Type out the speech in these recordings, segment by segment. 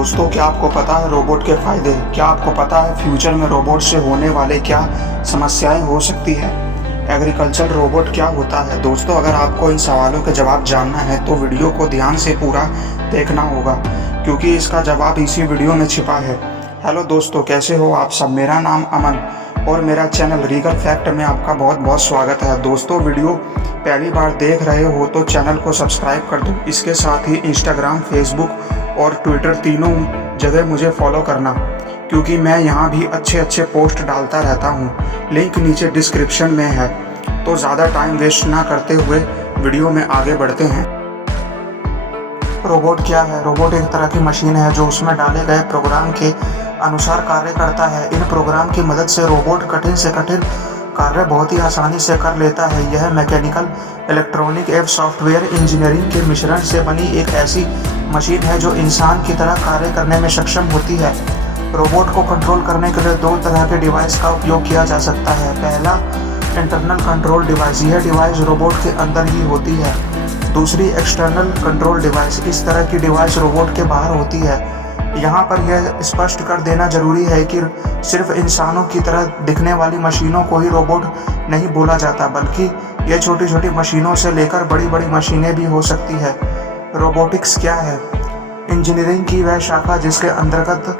दोस्तों, क्या आपको पता है रोबोट के फायदे? क्या आपको पता है फ्यूचर में रोबोट से होने वाले क्या समस्याएं हो सकती है? एग्रीकल्चर रोबोट क्या होता है? दोस्तों, अगर आपको इन सवालों के जवाब जानना है तो वीडियो को ध्यान से पूरा देखना होगा, क्योंकि इसका जवाब इसी वीडियो में छिपा है। हेलो दोस्तों, कैसे हो आप सब? मेरा नाम अमन और मेरा चैनल रीगल फैक्ट में आपका बहुत बहुत स्वागत है। दोस्तों, वीडियो पहली बार देख रहे हो तो चैनल को सब्सक्राइब कर दो। इसके साथ ही इंस्टाग्राम, फेसबुक और ट्विटर तीनों जगह मुझे फॉलो करना, क्योंकि मैं यहाँ भी अच्छे पोस्ट डालता रहता हूँ। लिंक नीचे डिस्क्रिप्शन में है। तो ज़्यादा टाइम वेस्ट ना करते हुए वीडियो में आगे बढ़ते हैं। रोबोट क्या है? रोबोट एक तरह की मशीन है जो उसमें डाले गए प्रोग्राम के अनुसार कार्य करता है। इन प्रोग्राम की मदद से रोबोट कठिन से कठिन कार्य बहुत ही आसानी से कर लेता है। यह मैकेनिकल, इलेक्ट्रॉनिक एवं सॉफ्टवेयर इंजीनियरिंग के मिश्रण से बनी एक ऐसी मशीन है जो इंसान की तरह कार्य करने में सक्षम होती है। रोबोट को कंट्रोल करने के लिए दो तरह के डिवाइस का उपयोग किया जा सकता है। पहला, इंटरनल कंट्रोल डिवाइस। यह डिवाइस रोबोट के अंदर ही होती है। दूसरी, एक्सटर्नल कंट्रोल डिवाइस। इस तरह की डिवाइस रोबोट के बाहर होती है। यहाँ पर यह स्पष्ट कर देना जरूरी है कि सिर्फ इंसानों की तरह दिखने वाली मशीनों को ही रोबोट नहीं बोला जाता, बल्कि यह छोटी छोटी मशीनों से लेकर बड़ी बड़ी मशीनें भी हो सकती है। रोबोटिक्स क्या है? इंजीनियरिंग की वह शाखा जिसके अंतर्गत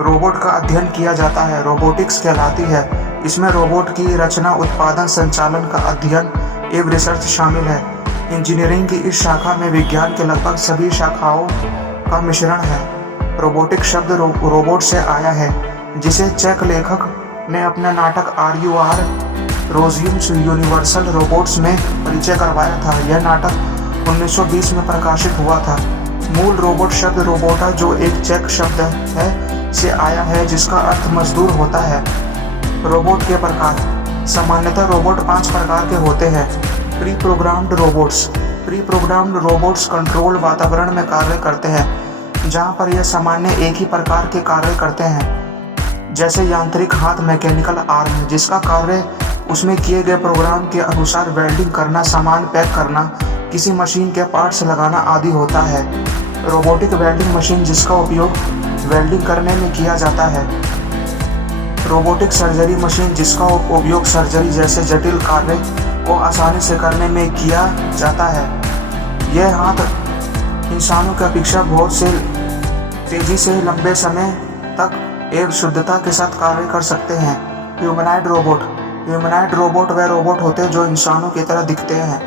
रोबोट का अध्ययन किया जाता है, रोबोटिक्स कहलाती है। इसमें रोबोट की रचना, उत्पादन, संचालन का अध्ययन एवं रिसर्च शामिल है। इंजीनियरिंग की इस शाखा में विज्ञान के लगभग सभी शाखाओं का मिश्रण है। रोबोटिक शब्द रोबोट से आया है, जिसे चेक लेखक ने अपने नाटक RUR रोजियम्स यूनिवर्सल रोबोट्स में परिचय करवाया था। यह नाटक 1920 में प्रकाशित हुआ था। मूल रोबोट शब्द रोबोटा, जो एक चेक शब्द है, से आया है, जिसका अर्थ मजदूर होता है। रोबोट के प्रकार। सामान्यतः रोबोट 5 प्रकार के होते हैं। Pre programmed robots. Pre programmed robots control वातावरण में कार्य करते हैं, जहां पर यह सामान्य एक ही प्रकार के कार्य करते हैं, जैसे यांत्रिक हाथ, मैकेनिकल आर्म, जिसका कार्य उसमें किए गए प्रोग्राम के अनुसार वेल्डिंग करना, सामान पैक करना, किसी मशीन के पार्ट्स लगाना आदि होता है। रोबोटिक वेल्डिंग मशीन, जिसका उपयोग वेल्डिंग करने में किया जाता है। रोबोटिक सर्जरी मशीन, जिसका उपयोग सर्जरी जैसे जटिल कार्य को आसानी से करने में किया जाता है। यह हाथ इंसानों की अपेक्षा बहुत से तेजी से लंबे समय तक एवं शुद्धता के साथ कार्य कर सकते हैं। Humanoid robot. ह्यूमनॉइड रोबोट वे रोबोट होते हैं जो इंसानों की तरह दिखते हैं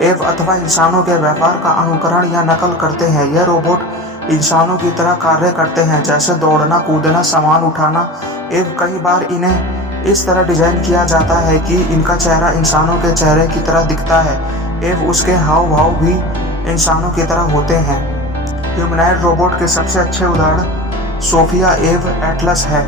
एवं अथवा इंसानों के व्यवहार का अनुकरण या नकल करते हैं। यह रोबोट इंसानों की तरह कार्य करते हैं, जैसे दौड़ना, कूदना, सामान उठाना, एवं कई बार इन्हें इस तरह डिजाइन किया जाता है कि इनका चेहरा इंसानों के चेहरे की तरह दिखता है एवं उसके हाव भाव भी इंसानों की तरह होते हैं। ह्यूमनॉइड रोबोट के सबसे अच्छे उदाहरण सोफिया एवं एटलस है।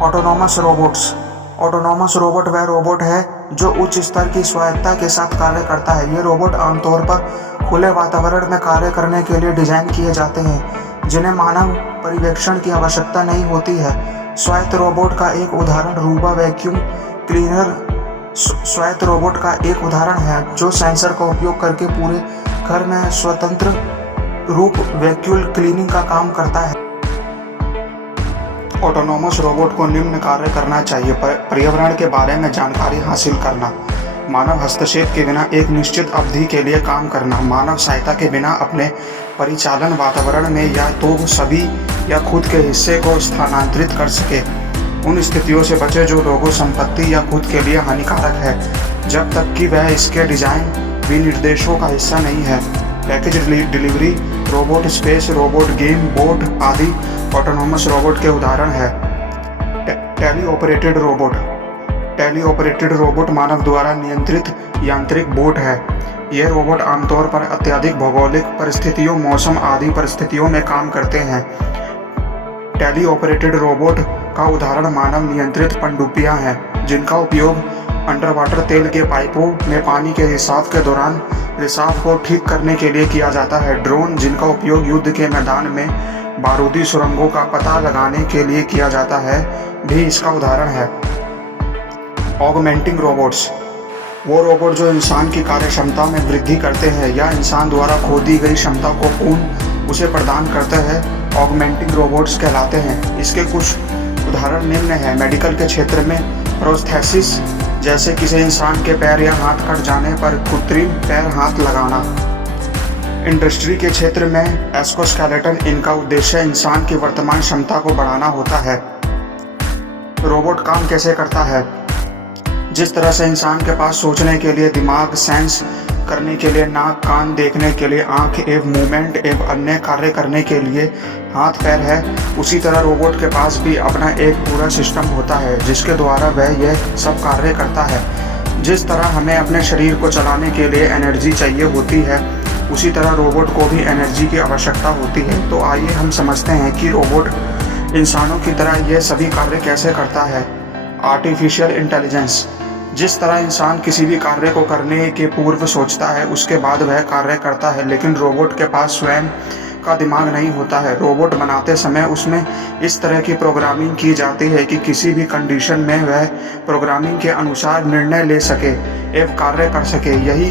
Autonomous robots. ऑटोनोमस रोबोट वह रोबोट है जो उच्च स्तर की स्वायत्तता के साथ कार्य करता है। ये रोबोट आमतौर पर खुले वातावरण में कार्य करने के लिए डिजाइन किए जाते हैं, जिन्हें मानव पर्यवेक्षण की आवश्यकता नहीं होती है। स्वायत्त रोबोट का एक उदाहरण रूबा वैक्यूम क्लीनर स्वायत्त रोबोट का एक उदाहरण है, जो सेंसर का उपयोग करके पूरे घर में स्वतंत्र रूप वैक्यूम क्लीनिंग का काम करता है। ऑटोनोमस रोबोट को निम्न कार्य करना चाहिए: पर्यावरण के बारे में जानकारी हासिल करना, मानव हस्तक्षेप के बिना एक निश्चित अवधि के लिए काम करना, मानव सहायता के बिना अपने परिचालन वातावरण में या तो सभी या खुद के हिस्से को स्थानांतरित कर सके, उन स्थितियों से बचे जो लोगों, संपत्ति या खुद के लिए हानिकारक है, जब तक कि वह इसके डिजाइन विनिर्देशों का हिस्सा नहीं है। Package delivery robot, space robot, game bot आदि ऑटोनोमस रोबोट के उदाहरण है। Teleoperated robot. Teleoperated robot मानव द्वारा नियंत्रित यांत्रिक बोट है। यह रोबोट आमतौर पर अत्यधिक भौगोलिक परिस्थितियों, मौसम आदि परिस्थितियों में काम करते हैं। टेली ऑपरेटेड रोबोट का उदाहरण मानव नियंत्रित पनडुब्बियां हैं, जिनका उपयोग अंडर वाटर तेल के पाइपों में पानी के रिसाव के दौरान रिसाव को ठीक करने के लिए किया जाता है। ड्रोन, जिनका उपयोग युद्ध के मैदान में बारूदी सुरंगों का पता लगाने के लिए किया जाता है, भी इसका उदाहरण है। Augmenting robots. वो रोबोट जो इंसान की कार्य क्षमता में वृद्धि करते हैं या इंसान द्वारा खो दी गई क्षमता को पूर्ण उसे प्रदान करते हैं, ऑगमेंटिंग रोबोट्स कहलाते हैं। इसके कुछ उदाहरण निम्न है। मेडिकल के क्षेत्र में प्रोस्थेसिस, जैसे किसी इंसान के पैर या हाथ कट जाने पर कृत्रिम पैर हाथ लगाना। इंडस्ट्री के क्षेत्र में एक्सोस्केलेटन, इनका उद्देश्य इंसान की वर्तमान क्षमता को बढ़ाना होता है। रोबोट काम कैसे करता है? जिस तरह से इंसान के पास सोचने के लिए दिमाग, सेंस करने के लिए नाक, कान, देखने के लिए आंख एवं मूवमेंट एवं अन्य कार्य करने के लिए हाथ पैर है, उसी तरह रोबोट के पास भी अपना एक पूरा सिस्टम होता है जिसके द्वारा वह यह सब कार्य करता है। जिस तरह हमें अपने शरीर को चलाने के लिए एनर्जी चाहिए होती है, उसी तरह रोबोट को भी एनर्जी की आवश्यकता होती है। तो आइए हम समझते हैं कि रोबोट इंसानों की तरह यह सभी कार्य कैसे करता है। आर्टिफिशियल इंटेलिजेंस, जिस तरह इंसान किसी भी कार्य को करने के पूर्व सोचता है, उसके बाद वह कार्य करता है, लेकिन रोबोट के पास स्वयं का दिमाग नहीं होता है। रोबोट बनाते समय उसमें इस तरह की प्रोग्रामिंग की जाती है कि किसी भी कंडीशन में वह प्रोग्रामिंग के अनुसार निर्णय ले सके एवं कार्य कर सके। यही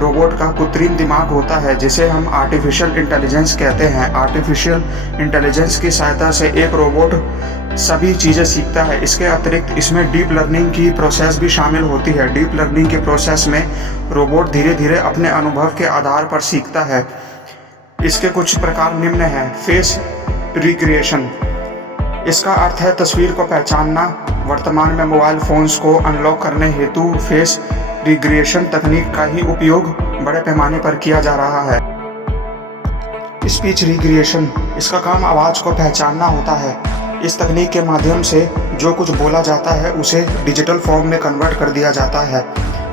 रोबोट का कृत्रिम दिमाग होता है, जिसे हम आर्टिफिशियल इंटेलिजेंस कहते हैं। आर्टिफिशियल इंटेलिजेंस की सहायता से एक रोबोट सभी चीज़ें सीखता है। इसके अतिरिक्त इसमें डीप लर्निंग की प्रोसेस भी शामिल होती है। डीप लर्निंग के प्रोसेस में रोबोट धीरे धीरे अपने अनुभव के आधार पर सीखता है। इसके कुछ प्रकार निम्न हैं। फेस रिक्रिएशन, इसका अर्थ है तस्वीर को पहचानना। वर्तमान में मोबाइल फोन्स को अनलॉक करने हेतु फेस रिक्रिएशन तकनीक का ही उपयोग बड़े पैमाने पर किया जा रहा है। स्पीच रिक्रिएशन, इसका काम आवाज़ को पहचानना होता है। इस तकनीक के माध्यम से जो कुछ बोला जाता है उसे डिजिटल फॉर्म में कन्वर्ट कर दिया जाता है।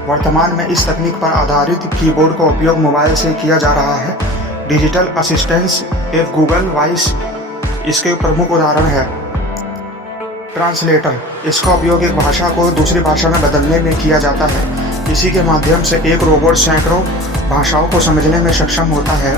वर्तमान में इस तकनीक पर आधारित कीबोर्ड का उपयोग मोबाइल से किया जा रहा है। डिजिटल असिस्टेंस एवं गूगल वॉइस इसके प्रमुख उदाहरण है। ट्रांसलेटर, इसका उपयोग एक भाषा को दूसरी भाषा में बदलने में किया जाता है। इसी के माध्यम से एक रोबोट सैकड़ों भाषाओं को समझने में सक्षम होता है।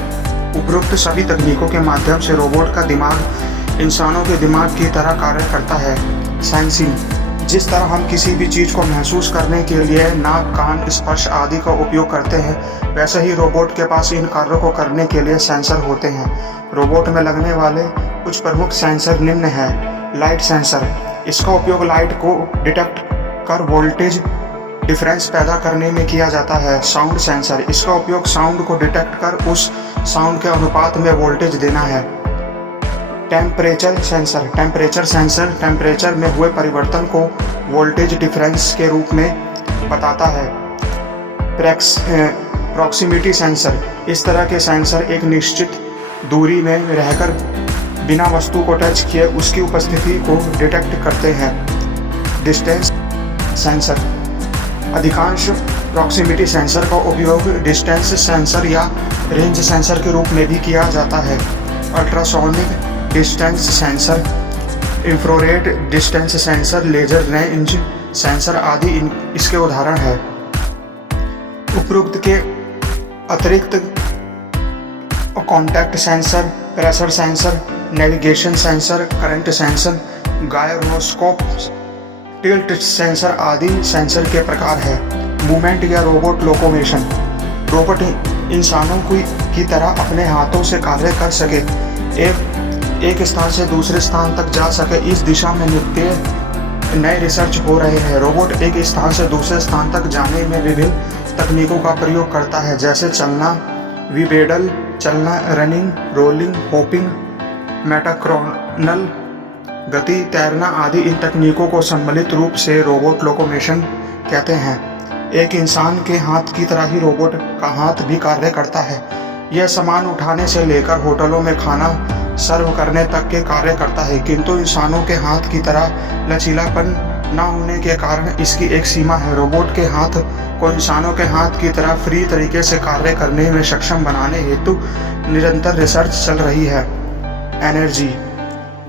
उपरोक्त सभी तकनीकों के माध्यम से रोबोट का दिमाग इंसानों के दिमाग की तरह कार्य करता है। सेंसिंग, जिस तरह हम किसी भी चीज़ को महसूस करने के लिए नाक, कान, स्पर्श आदि का उपयोग करते हैं, वैसे ही रोबोट के पास इन कार्यों को करने के लिए सेंसर होते हैं। रोबोट में लगने वाले कुछ प्रमुख सेंसर निम्न हैं। लाइट सेंसर, इसका उपयोग लाइट को डिटेक्ट कर वोल्टेज डिफरेंस पैदा करने में किया जाता है। साउंड सेंसर, इसका उपयोग साउंड को डिटेक्ट कर उस साउंड के अनुपात में वोल्टेज देना है। Temperature sensor, temperature sensor temperature में हुए परिवर्तन को वोल्टेज डिफरेंस के रूप में बताता है। प्रॉक्सिमिटी सेंसर, इस तरह के सेंसर एक निश्चित दूरी में रहकर बिना वस्तु को टच किए उसकी उपस्थिति को डिटेक्ट करते हैं। डिस्टेंस सेंसर, अधिकांश प्रॉक्सिमिटी सेंसर का उपयोग डिस्टेंस सेंसर या रेंज सेंसर के रूप में भी किया जाता है। Ultrasonic distance sensor, infrared distance sensor, laser range sensor आदि इसके उदाहरण हैं। उपरोक्त के अतिरिक्त contact sensor, pressure sensor, navigation sensor, current sensor, gyroscope, tilt sensor आदि सेंसर के प्रकार है। मूवमेंट या रोबोट लोकोमेशन, रोबोट इंसानों की तरह अपने हाथों से कार्य कर सके, एक स्थान से दूसरे स्थान तक जा सके, इस दिशा में नित्य नए रिसर्च हो रहे हैं। रोबोट एक स्थान से दूसरे स्थान तक जाने में विभिन्न तकनीकों का प्रयोग करता है, जैसे चलना, बिपेडल चलना, रनिंग, रोलिंग, हॉपिंग, मेटाक्रोनल गति, तैरना आदि। इन तकनीकों को सम्मिलित रूप से रोबोट लोकोमेशन कहते हैं। एक इंसान के हाथ की तरह ही रोबोट का हाथ भी कार्य करता है। यह सामान उठाने से लेकर होटलों में खाना सर्व करने तक के कार्य करता है, किंतु इंसानों के हाथ की तरह लचीलापन न होने के कारण इसकी एक सीमा है। रोबोट के हाथ को इंसानों के हाथ की तरह फ्री तरीके से कार्य करने में सक्षम बनाने हेतु निरंतर रिसर्च चल रही है। एनर्जी,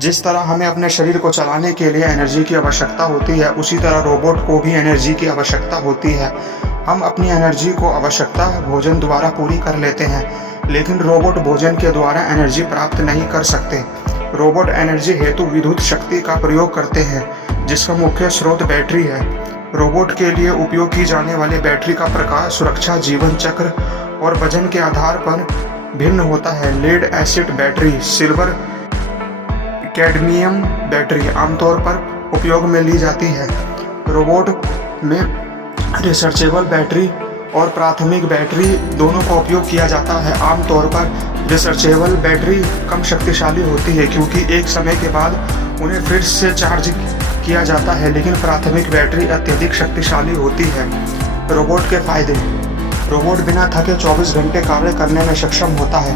जिस तरह हमें अपने शरीर को चलाने के लिए एनर्जी की आवश्यकता होती है, उसी तरह रोबोट को भी एनर्जी की आवश्यकता होती है। हम अपनी एनर्जी को आवश्यकता भोजन द्वारा पूरी कर लेते हैं, लेकिन रोबोट भोजन के द्वारा एनर्जी प्राप्त नहीं कर सकते। रोबोट एनर्जी हेतु विद्युत शक्ति का प्रयोग करते हैं, जिसका मुख्य स्रोत बैटरी है। रोबोट के लिए उपयोग की जाने वाली बैटरी का प्रकार, सुरक्षा, जीवन चक्र और वजन के आधार पर भिन्न होता है। Lead acid battery, silver cadmium battery आमतौर पर उपयोग में ली जाती है। रोबोट में रिचार्जेबल बैटरी और प्राथमिक बैटरी दोनों का उपयोग किया जाता है। आमतौर पर रिचार्जेबल बैटरी कम शक्तिशाली होती है क्योंकि एक समय के बाद उन्हें फिर से चार्ज किया जाता है, लेकिन प्राथमिक बैटरी अत्यधिक शक्तिशाली होती है। रोबोट के फायदे: रोबोट बिना थके 24 घंटे कार्य करने में सक्षम होता है।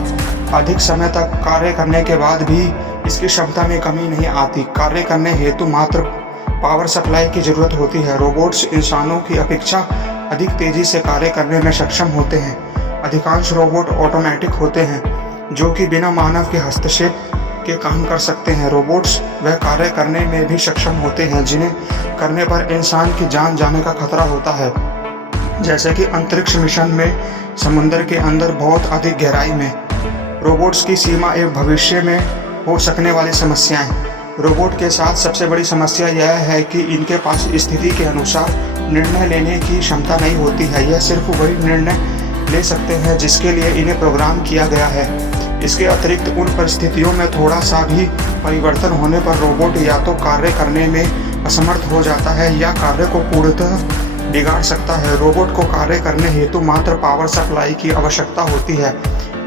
अधिक समय तक कार्य करने के बाद भी इसकी क्षमता में कमी नहीं आती। कार्य करने हेतु मात्र पावर सप्लाई की जरूरत होती है। रोबोट्स इंसानों की अपेक्षा अधिक तेजी से कार्य करने में सक्षम होते हैं। अधिकांश रोबोट ऑटोमेटिक होते हैं जो कि बिना मानव के हस्तक्षेप के काम कर सकते हैं। रोबोट्स वह कार्य करने में भी सक्षम होते हैं जिन्हें करने पर इंसान की जान जाने का खतरा होता है, जैसे कि अंतरिक्ष मिशन में, समुद्र के अंदर बहुत अधिक गहराई में। रोबोट्स की सीमा एवं भविष्य में हो सकने वाली समस्याएं। रोबोट के साथ सबसे बड़ी समस्या यह है कि इनके पास स्थिति के अनुसार निर्णय लेने की क्षमता नहीं होती है। यह सिर्फ वही निर्णय ले सकते हैं जिसके लिए इन्हें प्रोग्राम किया गया है। इसके अतिरिक्त उन परिस्थितियों में थोड़ा सा भी परिवर्तन होने पर रोबोट या तो कार्य करने में असमर्थ हो जाता है या कार्य को पूर्णतः बिगाड़ सकता है। रोबोट को कार्य करने हेतु मात्र पावर सप्लाई की आवश्यकता होती है।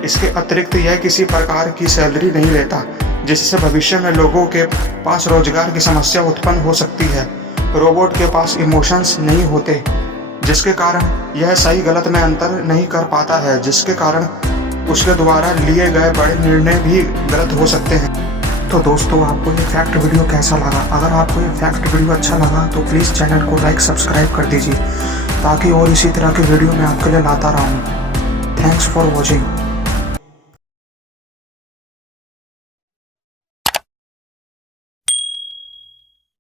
इसके अतिरिक्त यह किसी प्रकार की सैलरी नहीं लेता, जिससे भविष्य में लोगों के पास रोजगार की समस्या उत्पन्न हो सकती है। रोबोट के पास इमोशंस नहीं होते, जिसके कारण यह सही गलत में अंतर नहीं कर पाता है, जिसके कारण उसके द्वारा लिए गए बड़े निर्णय भी गलत हो सकते हैं। तो दोस्तों, आपको ये फैक्ट वीडियो कैसा लगा? अगर आपको ये फैक्ट वीडियो अच्छा लगा तो प्लीज़ चैनल को लाइक सब्सक्राइब कर दीजिए, ताकि और इसी तरह के वीडियो मैं आपके लिए लाता रहूँ। Thanks for watching.